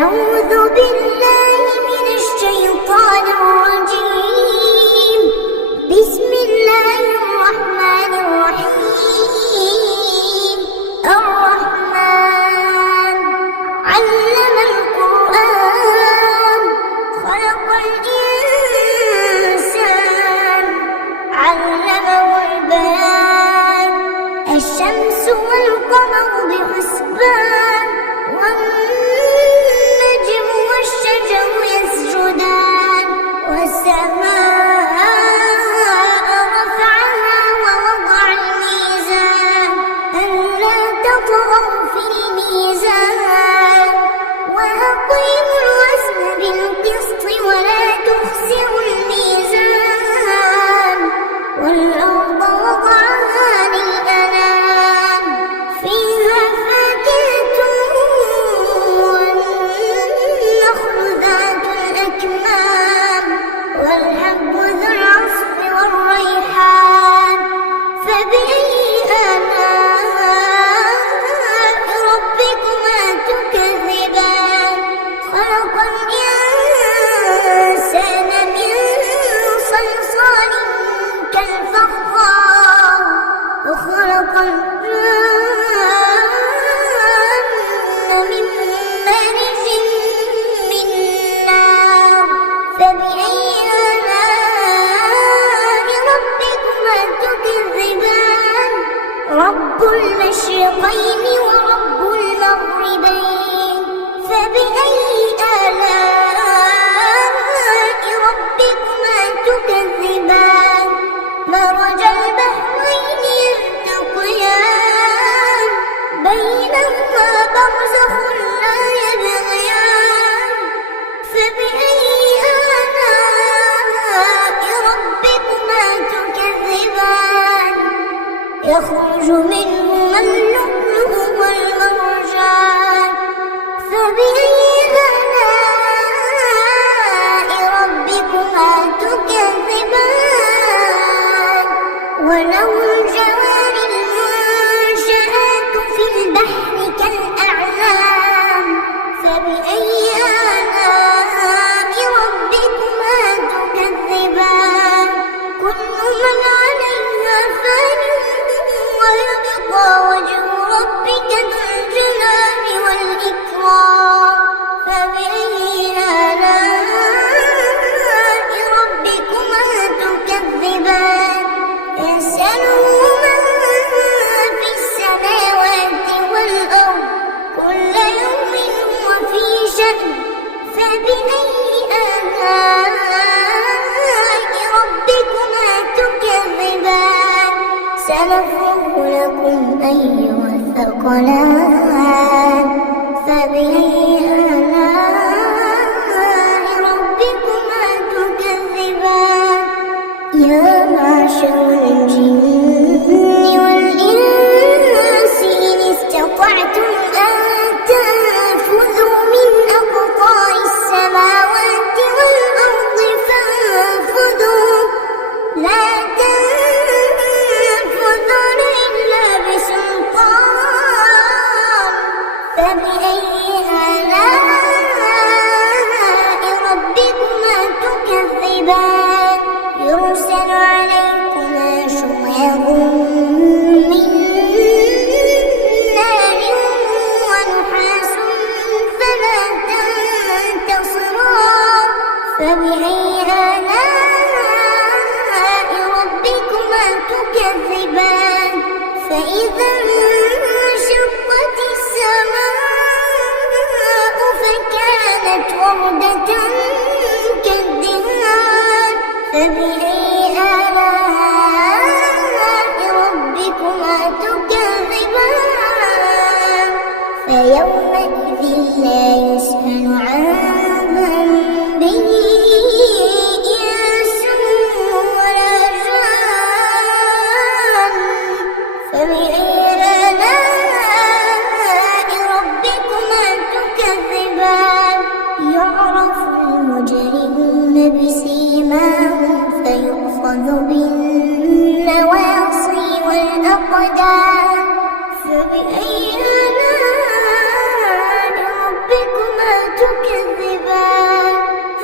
أعوذ بالله من الشيطان الرجيم. بسم الله الرحمن الرحيم. الرحمن علم القرآن خلق الإنسان علمه البيان. الشمس والقمر بحسبان والنجم والشجر يسجدان. والسماء رفعها ووضع الميزان ألا تطغوا في الميزان وأقيموا الوزن بالقسط ولا تخسروا الميزان. والأرض وضعها للأنام فيها فاكهة والنخل ذات الأكمام والحب ذو العصف والريحان. فبأي آلاء ربكما تكذبان. خلق الإنسان من صلصال كالفخار وخلق الجان من مارج من نار. فبأي آلاء ربكما تكذبان. رب المشرقين ورب المغربين. فبأي آلاء ربكما تكذبان. مرج البحرين يلتقيان بينهما برزخ لا يبغيان. فبأي آلاء ربكما تكذبان. يخرج منهما اللؤلؤ والمرجان. فبأي آلاء ربكما تكذبان. وله الجوار المنشآت في البحر كالأعلام. فبأي آلاء ربكما تكذبان. كل من عليها فان ويبقى وجه ربك ذو الجلال والإكرام. فبأي آلاء ربكما تكذبان. يسأله من في السماوات والأرض كل يوم هو في شأن. فبأي آلاء ربكما تكذبان. سنفرغ لكم أيها الثقلان. فبأي آلاء ربكما تكذبان. يا معشر الجن والإنس إن استطعتم أن تنفذوا من أقطار السماوات والأرض فانفذوا لا تنفذون إلا بسلطان. فبأي آلاء ربكما تكذبان. يرسل عليكما شواظ من نار ونحاس فلا تنتصران. فبأي آلاء ربكما تكذبان. فإذا انشقت السماء فكانت وردة كالدهان. فبأي آلاء ربكما تكذبان. فيومئذ لا يسأل عن ذنبه إنس ولا جان. فبأي آلاء ربكما تكذبان. يعرف المجرمون بسيماهم فيؤخذ بالنواصي والأقدام. فبأي آلاء ربكما تكذبان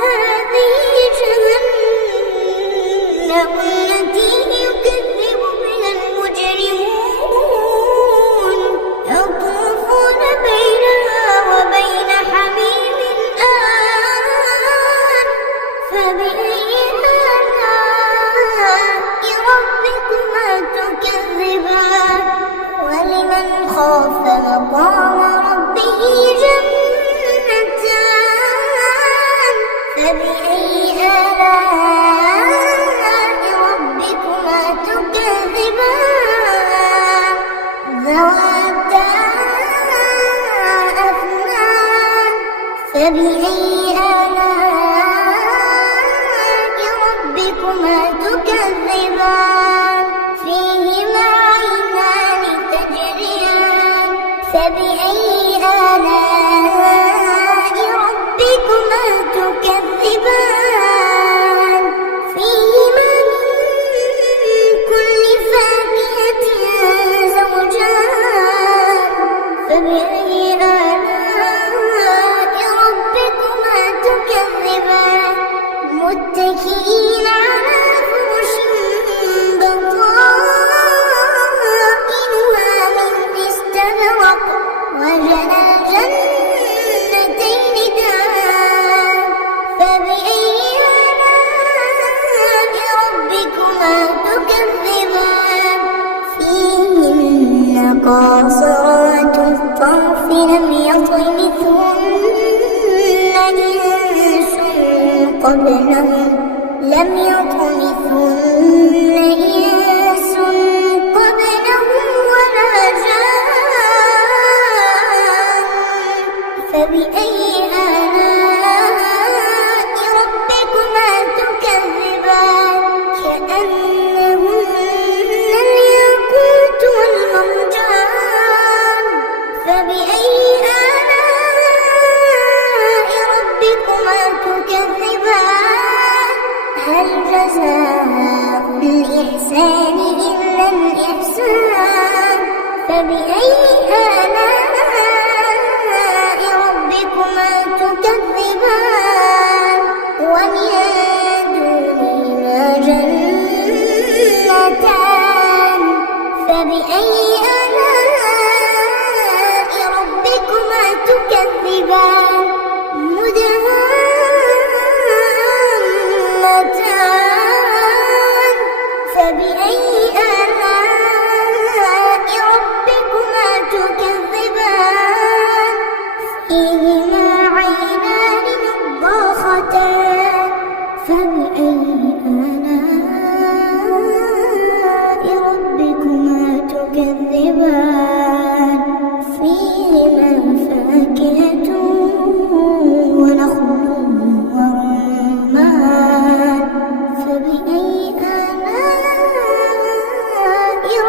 هذه جهنم التي يكذب بها المجرمون يطوفون بينها وبين حميم آن فبأي آلاء ربكما تكذبان ولمن خاف مقام ربه جنتان فبأي آلاء ربكما تكذبان ذواتا أفنان فبأي آلاء ربكما تكذبان فيهما عينان تجريان فبأي آلاء ربكما تكذبان فيهما من كل فاكهة زوجان فبأي آلاء ربكما تكذبان متكئين على فرش بطائنها من استبرق وجنى الجنتين دان فبأي آلاء ربكما تكذبان فيهن قاصرات الطرف لم يطمثهن إنس قبلهم ولا جان فبأي آلاء ربكما تكذبان كأنهن الياقوت والمرجان فبأي آلاء ربكما تكذبان هل جزاء الإحسان إلا الإحسان فبأي آلاء ربكما تكذبان ومن دونهما جنتان فبأي آلاء ربكما تكذبان مدهامتان فبأي آلاء ربكما تكذبان فيهما عينان نضاختان فبأي آلاء ربكما تكذبان فيهما فاكهة ونخل ورمان فبأي آلاء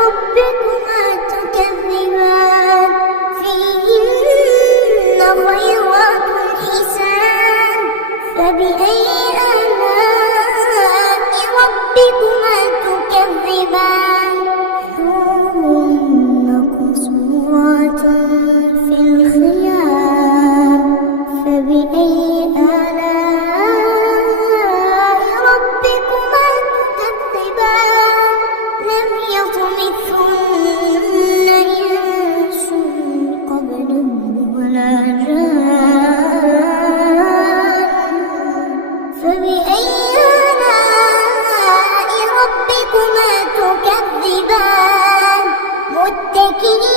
ربكما تكذبان فيهن خيرات حسان فبأي آلاء ربكما تكذبان حور مقصورات في الخيام فبأي آلاء ربكما تكذبان لم يطمثهن إنس قبلهم ولا جان فبأي آلاء ربكما تكذبان متكئين